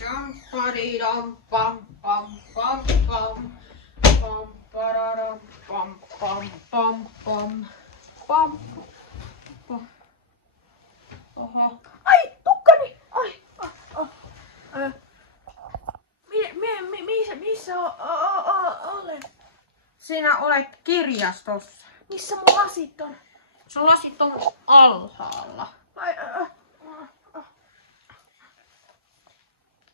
Dam pari dam pam pam pam pam pam pararam pam pam pam pam pam. Oho. Ai, tukkani! Ai, missä olen? Sinä olet kirjastossa. Missä mun lasit on? Sun lasit on alhaalla.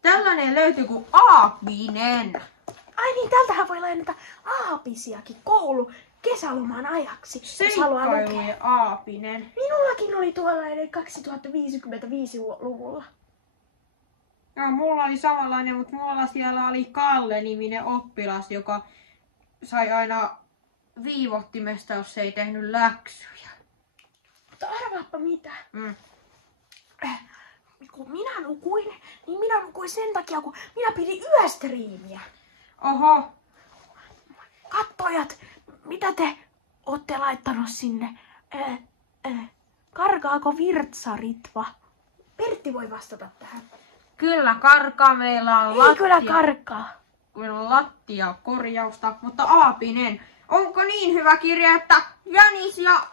Tällainen löytyy kuin aapinen. Ai niin, täältähän voi lainata aapisiakin koulu kesäloman ajaksi. Seikkailujen aapinen. Minullakin oli tuollainen 2055-luvulla. Joo, mulla oli samanlainen, mutta mulla siellä oli Kalle-niminen oppilas, joka sai aina viivottimesta, jos ei tehnyt läksyjä. Mutta arvaappa mitä. Kun minä nukuin sen takia, kun minä pidin yöstriimiä. Oho. Katsojat, mitä te ootte laittanut sinne? Karkaako virtsa, Ritva? Pertti voi vastata tähän. Kyllä karkaa, meillä on Ei kyllä karkaa. Meillä on lattiakorjausta, mutta aapinen. Onko niin hyvä kirja, että Jänis ja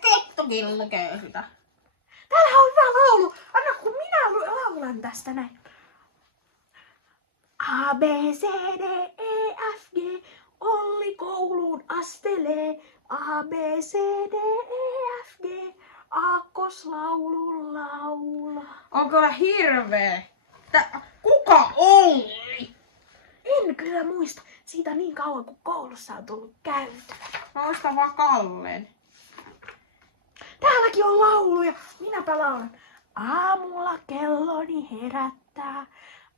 Kettukin lukee sitä? Täällä on hyvä laulu. Anna kun minä laulan tästä näin. A, B, C, D, E, F, G. Olli kouluun astelee. A, B, C, D, E, F, G. Aakkoslaulun laula. On kyllä hirveä. Kuka Olli? En kyllä muista. Siitä niin kauan kun koulussa on tullut käytyä. Muista vaan Kallen. Täälläkin on lauluja. Minäpä laulan. Aamulla kelloni herättää.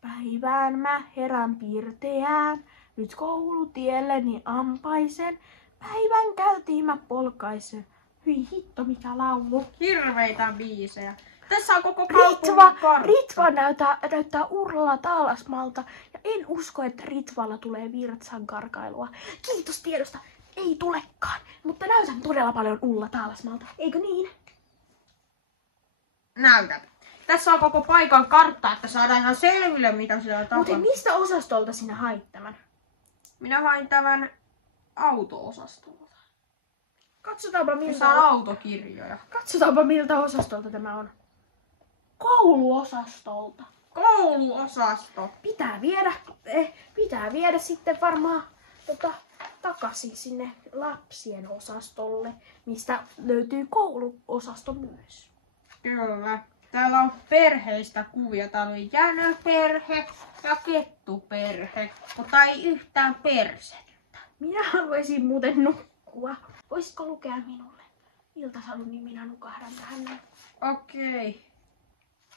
Päivään mä herän pirteään. Nyt koulutielleni ampaisen. Päivän käytiin mä polkaisen. Hyi hitto mikä laulu. Hirveitä biisejä. Tässä on koko kaupungin kartta. Ritva näyttää Urlalla Taalasmalta. Ja en usko, että Ritvalla tulee virtsan karkailua. Kiitos tiedosta. Ei tulekaan. Mutta näytän todella paljon Ulla Taalasmalta. Eikö niin? Näytät. Tässä on koko paikan kartta, että saadaan ihan selville, mitä siellä on tapahtunut. Mutta mistä osastolta sinä hait tämän? Minä hain tämän auto-osastolta. Katsotaanpa autokirjoja. Katsotaanpa miltä osastolta tämä on. Kouluosastolta. Kouluosasto. Pitää viedä sitten varmaan takaisin sinne lapsien osastolle, mistä löytyy kouluosasto myös. Kyllä. Täällä on perheistä kuvia. Täällä on Jänö-perhe ja Kettu-perhe, mutta ei yhtään persettä. Minä haluaisin muuten nukkua. Voisitko lukea minulle iltasadun, niin minä nukahdan tähän näin. Okei.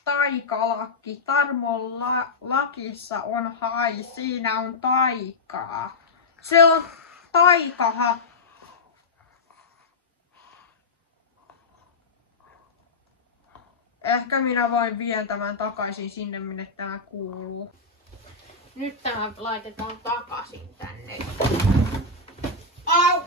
Taikalakki. Tarmon lakissa on hai. Siinä on taikaa. Se on taikaha. Ehkä minä voin viedä tämän takaisin sinne, minne tämä kuuluu. Nyt tämä laitetaan takaisin tänne. Au!